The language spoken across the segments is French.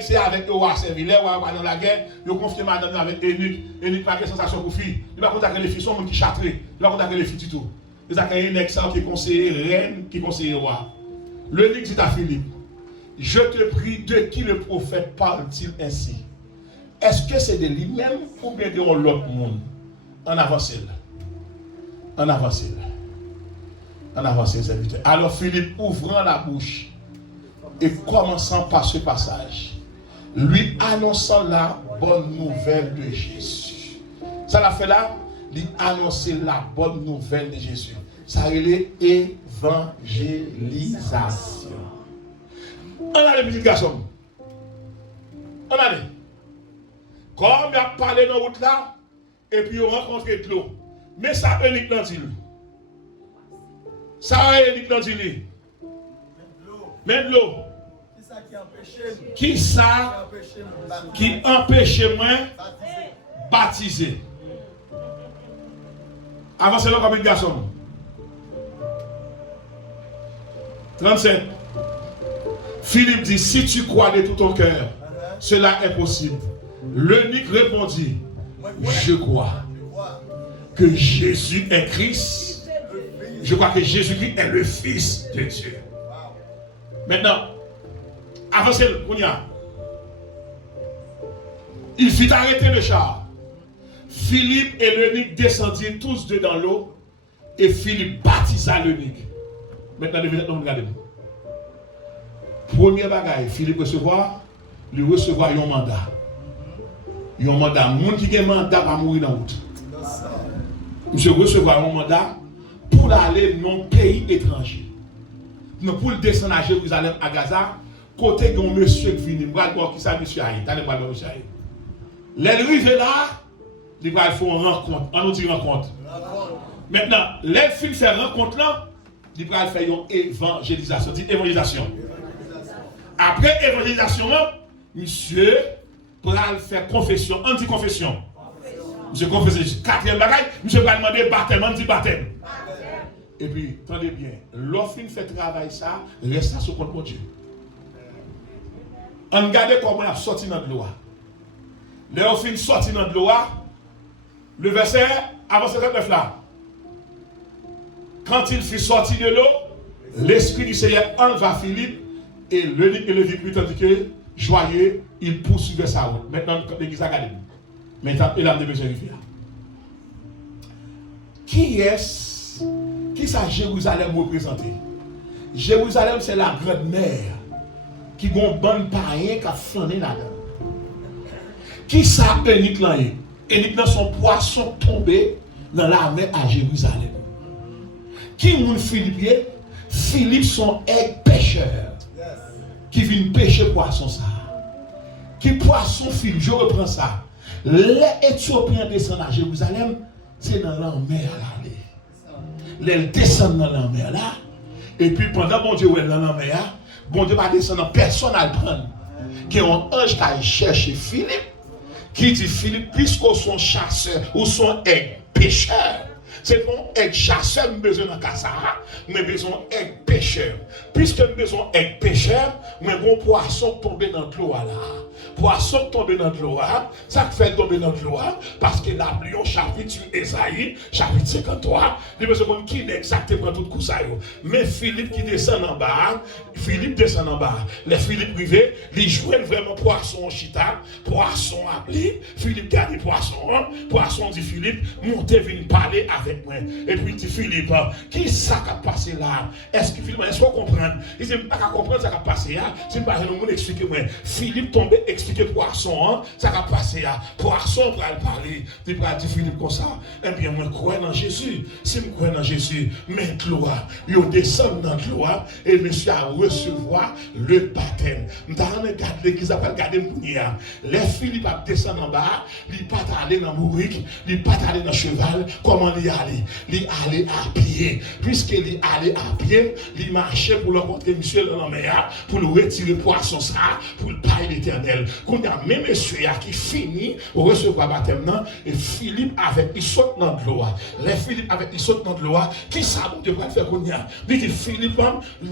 C'est avec le roi servi. Les rois dans la guerre, ils ont confié madame avec Énuque. Énuque n'a pas de sensation pour fille. Il va contacter les filles, sont qui châtrés. Il va contacter les filles du tout. Il a un excellent qui conseille reine, qui conseille roi. Le livre dit à Philippe, je te prie, de qui le prophète parle-t-il ainsi? Est-ce que c'est de lui-même ou bien de l'autre monde? En avance. En avance. En avance, serviteurs. Alors Philippe, ouvrant la bouche et commençant par ce passage, lui annonçant la bonne nouvelle de Jésus. Ça l'a fait là, lui annoncer la bonne nouvelle de Jésus. Ça a été évangélisation. On a les petits garçons. On a les. Comme il a parlé dans la route là, et puis il a rencontré de l'eau. Mais ça a unique dans l'île. Ça a unique dans l'île. Même l'eau. Qui ça qui empêche moi baptiser? Avancez-le comme un garçon. 37. Philippe dit, si tu crois de tout ton cœur, cela est possible. L'eunuque répondit, je crois que Jésus est Christ. Je crois que Jésus-Christ est le Fils de Dieu. Maintenant, avancez-le, on y a. Il fit arrêter le char. Philippe et l'eunuque descendirent tous deux dans l'eau et Philippe baptisa l'eunuque. Maintenant, regardez-nous. Premier bagaille, Philippe recevoir un mandat. Un mandat. Le monde qui a un mandat va mourir dans la route. Monsieur recevoir un mandat pour aller dans un pays étranger. Pour descendre à Jérusalem, à Gaza, côté d'un monsieur qui vient, qui ça, monsieur Aïe. L'arrivée là, il va faire une rencontre. On nous dit rencontre. Maintenant, les filles faire rencontre là, il va faire une évangélisation. Dit évangélisation. Après évangélisation, monsieur va faire confession, anti-confession. Monsieur confesse. Quatrième bagaille, monsieur va demander baptême, anti-baptême. Et puis, attendez bien, l'offre fait travail ça, reste sur compte pour Dieu. On regarde comment on a sorti dans l'eau. L'offre sorti dans l'eau, le verset avant 59 là. Quand il fut sorti de l'eau, l'Esprit du Seigneur enleva Philippe et l'eunuque et le vit tandis que, joyeux, il poursuivait sa route. Maintenant, l'église a gardé. Maintenant, il a besoin de rivière. Qui est-ce qui ça Jérusalem représenté? Jérusalem, c'est la grande mer qui a un bon païen qui a fané là-dedans. Qui ça Énique là? Énique là, son poisson tombé dans la mer à Jérusalem. Qui est Philippe? Philippe, son pêcheur qui vient pêcher poisson ça. Qui poisson Philippe? Je reprends ça. Les Éthiopiens descendent à Jérusalem, c'est dans la mer là. Les descendent dans la mer là. Et puis pendant bon Dieu est dans la mer, bon Dieu va descendre, personne à le prendre. Qui est un ange qui a cherché Philippe, qui dit Philippe, puisqu'on sont chasseurs ou sont pêcheurs, c'est bon être chasseur, nous besoin d'un cassara, nous besoin être pêcheur. Puisque nous besoin être pêcheur, nous avons poisson tomber dans l'eau là. Poisson tomber dans l'eau, ça fait tomber dans l'eau, parce que la Bible chapitre Esaïe, chapitre 53, il besoin qui est exactement tout coup ça. Mais Philippe qui descend en bas, les Philippe privé, il joue vraiment poisson chita, poisson appelé, Philippe garde poisson dit Philippe, montez venir parler avec moi. Et puis dit Philippe, qui ça qui a passé là? Est-ce que Philippe, est-ce qu'on comprend? Il dit, pas qu'à comprendre ça qui a passé là, c'est pas nous expliquer moi. Philippe tombé expliquer poisson, ça qui a passé là. Poisson pour aller parler. Il va dire Philippe comme ça. Eh bien, moi, je crois dans Jésus. Si je crois dans Jésus, maintenant, il descend dans l'eau et monsieur a recevoir le baptême. Dans le cadre de l'église, appelle garder Mounia. Les Philippe a descendre en bas, il pas aller dans Mourique, il pas aller dans cheval, comment il a aller. Il allait à pied. Puisqu'il allait à pied, il marchait pour le rencontrer monsieur dans la mer, pour le retirer poisson ça, pour le pailler l'éternel. Quand il y a même monsieur qui finit de recevoir baptême, et Philippe avec, il saute dans l'eau. Les Philippe avec, il saute dans l'eau. Qui ça, vous devez faire qu'on y a? Il dit Philippe,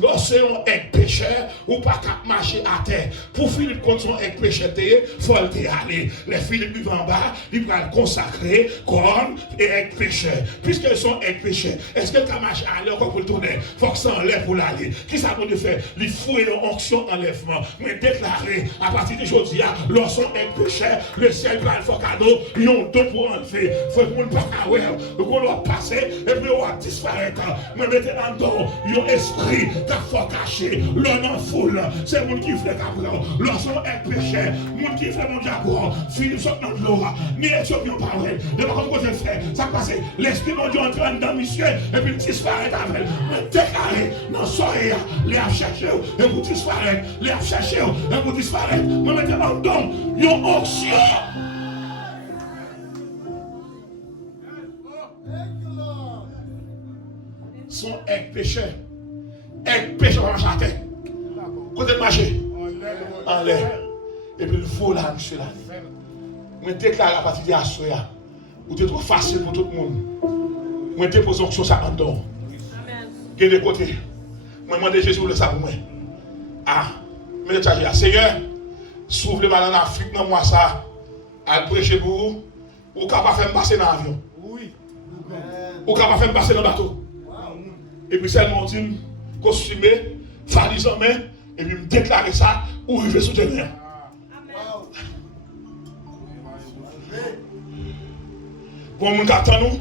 lorsqu'on est pécheur, ou pas qu'à marcher à terre. Pour Philippe, quand on est pécheur, il faut aller. Les Philippe, ils vont en bas, ils vont le consacrer comme être pécheur. Puisqu'ils sont être pécheurs, est-ce que tu as marché à aller encore pour le tourner? Il faut que ça enlève pour l'aller. Qui ça vous devez faire? Il faut une onction enlèvement. Mais déclarer à partir d'aujourd'hui, lorsqu'on est pécheur, le ciel va le faire cadeau, ils ont deux pour enlever. Il faut que nous ne pas qu'on doit passer et puis on va disparaître. Mais mettez en dos, un esprit qui faut cacher. L'homme en foule, c'est le monde qui fait qu'après. Lorsqu'on est pécheur, le monde qui fait mon diable, Philippe saute dans l'eau, ni Éthiopien parole. Et par contre, quand fait, ça passe, l'esprit de Dieu entre dans monsieur et puis disparaît avec. Mais déclarez, non, soyez, les a cherché, et vous disparaître, les a cherché, et vous disparaître. Mais mettez en dos, une onction. Son aigle péché. Aigle péché va marcher à terre. Côté de marcher. En l'air. Et puis le faux là, monsieur là. Je déclare à partir de la soya. Ou c'est trop facile pour tout le monde. Je dépose onction ça en dehors. Quel est le côté? Je demande Jésus le ça pour moi. Ah, mais le Seigneur, s'ouvre le mal en Afrique dans moi ça. À prêcher pour vous. Ou capable de faire passer dans l'avion. Oui. Ou capable de faire passer dans le bateau. Et puis seulement dit, costumé, valise en main, et puis me déclarer ça, ou il veut soutenir. Pour les gens qui attendent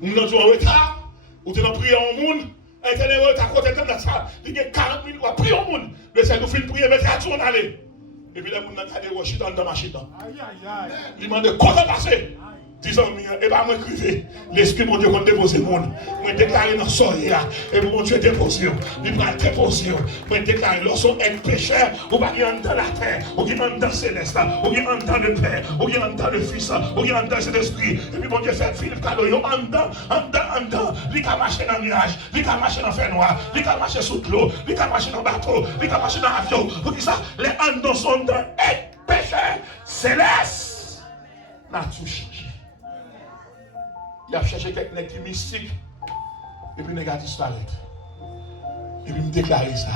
nous, nous sommes en retard, ou tu as prié au monde, et tu es en retard, quand tu es dans ça, il y a 40 minutes, tu as prié au monde, mais c'est nous finir de prier, mais tu as tout aller. Et puis les gens qui ont dit, dans ma chute. Ils demandent de quoi passer. Disons, et pas moi crier. L'esprit de Dieu qu'on dépose le monde. Moi déclarer dans soirée et mon Dieu dépose. Il va déposer. Moi déclarer lorsqu'on est pécheur, on va y dans la terre, on va y dans le céleste, on va y dans le Père, on va y dans le Fils, on va y dans cet esprit. Et puis mon Dieu fait Philippe cadeau, en dedans, il va marcher dans le nuage, il va marcher dans le fer noir, il va marcher sous l'eau, il va marcher dans le bateau, il va marcher dans l'avion. Pour qui ça? Les andons sont dans le pécheur céleste. La touche. Il a cherché quelqu'un qui est mystique. Et puis il a disparu. Et puis il me déclaré ça.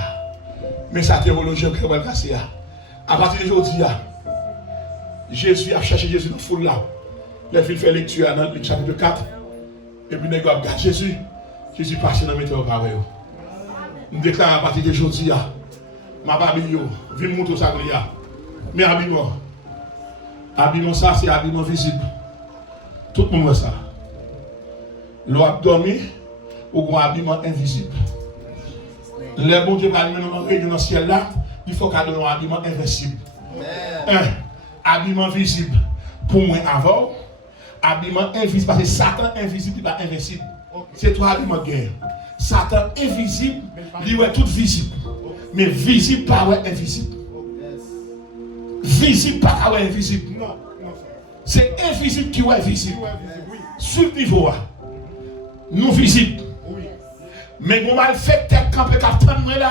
Mais sa théologie est très cassée. À partir d'aujourd'hui, Jésus a cherché Jésus dans la foule là. Les filles fait lecture dans le chapitre 4. Et puis il a regardé Jésus. Jésus passe dans le météo par eux. Je me déclare à partir d'aujourd'hui. Ma babille, viens me montrer ça. Mais habillement. Habillement ça, c'est habillement visible. Tout le monde voit ça. L'abdomen ou un habillement invisible. Les bons dieux va nous dans le ciel là, il faut qu'on ait un habillement invincible. Un habillement visible pour moi avant, habillement invisible parce que Satan invisible n'est pas invincible. C'est trois habillements de guerre. Satan invisible, il est tout visible. Mais visible pas invisible. Visible pas invisible. C'est invisible qui est visible. Sur le niveau nous visibles. Oui. Mais mon malfaiteur campé captain là,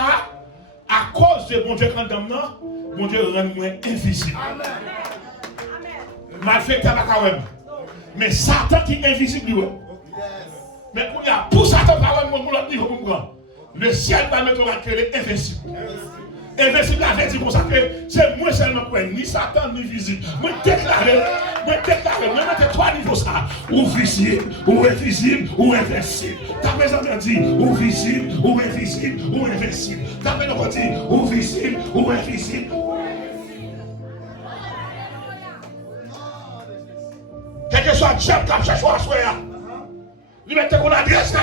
à cause de mon Dieu quand mon Dieu rend moi invisible. Amen. Malfaiteur pas quand même. Mais Satan qui est invisible. Yes. Mais pour Satan pas même mon l'autre niveau le ciel va mettre la clé invincible. Invincible avait dit comme ça que c'est moi seulement quoi, ni Satan ni visible. Moi déclarer, moi mettez trois niveaux ça, ou visible, ou invisible, ou invincible. T'as besoin de dire ou visible, ou invisible, ou invincible. T'as besoin de dire ou visible, ou invisible. Quel que soit le chef qui a cherché à soi, il va te qu'on adresse là,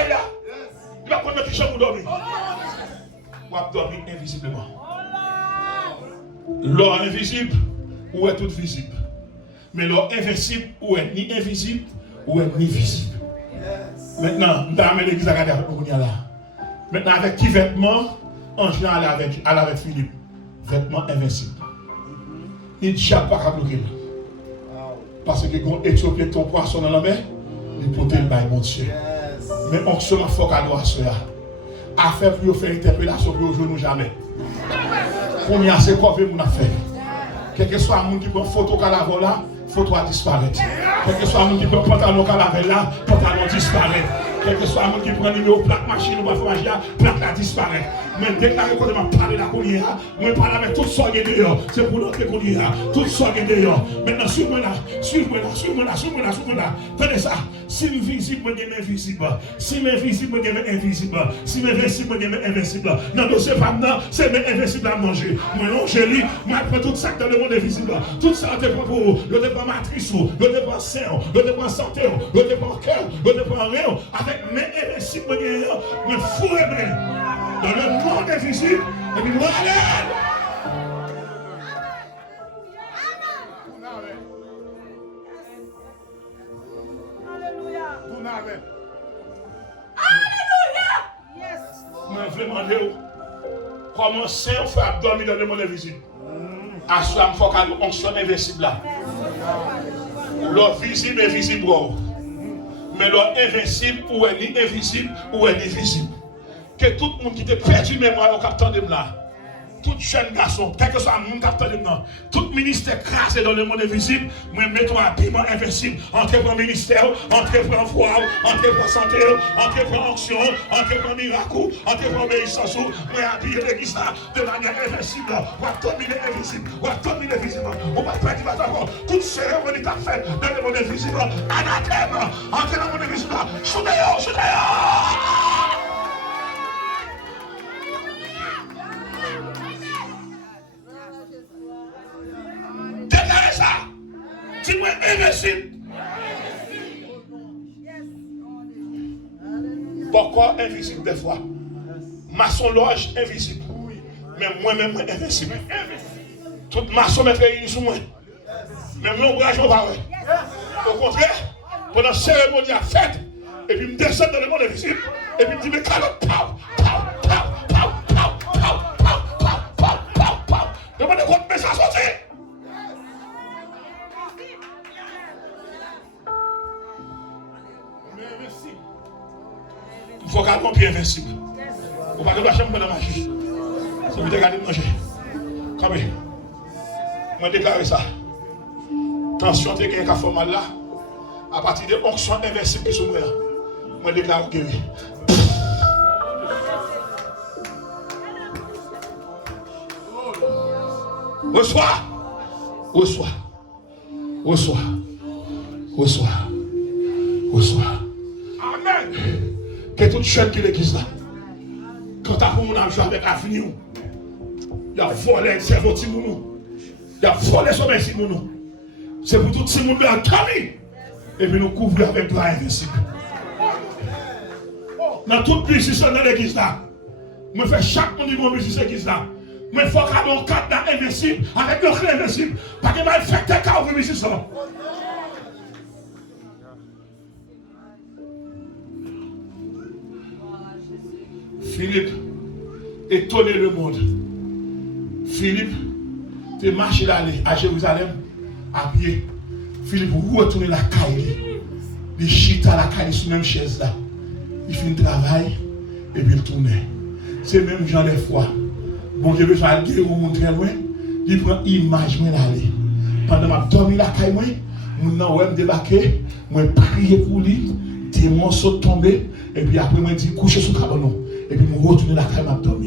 il va qu'on mettre chambre pour dormir. Ou à dormir invisiblement. L'or invisible ou est tout visible. Mais l'or invincible ou est ni invisible ou est ni visible. Maintenant, nous allons l'église à regarder avec nous là. Maintenant, avec qui vêtement, en général avec Philippe. Vêtement invincible. Il ne tient pas à bloquer. Parce que quand Éthiopien ton poisson dans la mer, Il peut le bail, mon Dieu. Mais on se met fort cadeau à cela. À faire pour faire interpellation pour aujourd'hui jamais. Combien c'est quoi que vous avez fait? Quel que soit le monde qui prend photo calavera là, photo a disparaître. Quel que soit le monde qui prend pantalon calavera là, pantalon disparaît. Quel que soit le monde qui prend numéro plaque machine ou pas magie, plaque là disparaît. Mais déclaré quand je parle de la collière, je parle avec tout ce qui est dehors. C'est pour notre collière, tout ce qui est dehors. Maintenant, suivez-moi là, suivez-moi là, suivez-moi là, suivez-moi là, suivez-moi là. Tenez ça. Si l'invisible, je suis invisible. Si l'invisible, je suis invisible. Si l'invincible, je suis invincible. Non, non, c'est pas maintenant, c'est invincible à manger. Moi, non, je lis, moi, je prends tout ça dans le monde invisible. Tout ça, je prends pour vous. Je prends matrice, je prends sein, je prends santé, je prends cœur, je prends rien. Avec mes invincibles, je me fous dans le monde invisible, et puis voilà. Je vais demander comment c'est on fait dormir dans le monde invisible. À ce moment, il faut qu'on soit invincible là. L'autre visible est visible. Mais l'autre invincible ou est ni invisible ou est ni visible. Que tout le monde qui te perdu mémoire au capteur de là. Tout jeune garçon, quel que soit le monde capteur de là. Tout ministère crasé dans le monde invisible. Moi, mets-toi habillement invincible. Entrez pour le ministère, entrez pour foi, entrez pour santé, entrez pour onction, entrez pour miracle, entrez pour obéissance. Moi, habillé l'église là de manière invincible. On va dominer invisible. On va dominer invisible. On va pas dire encore. Toute cérémonie qu'a fait dans le monde invisible. Anathème. Entrez dans le monde invisible. Shootez-yo, shootez-yo. Déclarez ça. Dis-moi invincible. Pourquoi invisible des fois? Maçon loge invisible. Mais moi-même invincible. Toute maçon me fait sur moi. Même l'ombrage on va. Au contraire, pendant la cérémonie à fête, et puis me descend dans le monde invisible, et puis me dit mais calotte, demandez quoi de message sorti. Il faut qu'elle soit invincible. Il ne faut pas que la chambre de la magie. Si vous regardez manger. Comme je déclare ça. Tension de quelqu'un qui a fait mal là. À partir de l'onction invincible qui sont là. Je déclare guéri. Reçois. Reçois. Reçois. Reçois. Reçois. Amen. Que toute chaîne qui l'église là. Quand tu as pour mon argent avec l'avenir, il a volé le cerveau de Timounou. Il a volé son merci Timounou. C'est pour tout Timounou là, Camille. Et puis nous couvrons avec la invincible. Dans toute puissance dans l'église là, je fais chaque monde qui va puissance dans l'église là. Mais il faut qu'il y ait un cadre invincible avec le clé invincible. Parce que mal fait tes cas au puissance là. Philippe étonné le monde. Philippe, tu marché d'aller à Jérusalem à pied. Philippe retourne la caille. Il chita la caille sur la même chaise là. Il fait un travail et puis il tourne. C'est même genre des fois. Bon Dieu veut faire le ou très loin. Il prend image moi d'aller. Pendant que je dormi la caille moi, mon nom me débarquer, moi prier pour lui, démon saute tomber et puis après moi dit coucher sur le cabanon. Et puis, je retourne la caille, je dormi.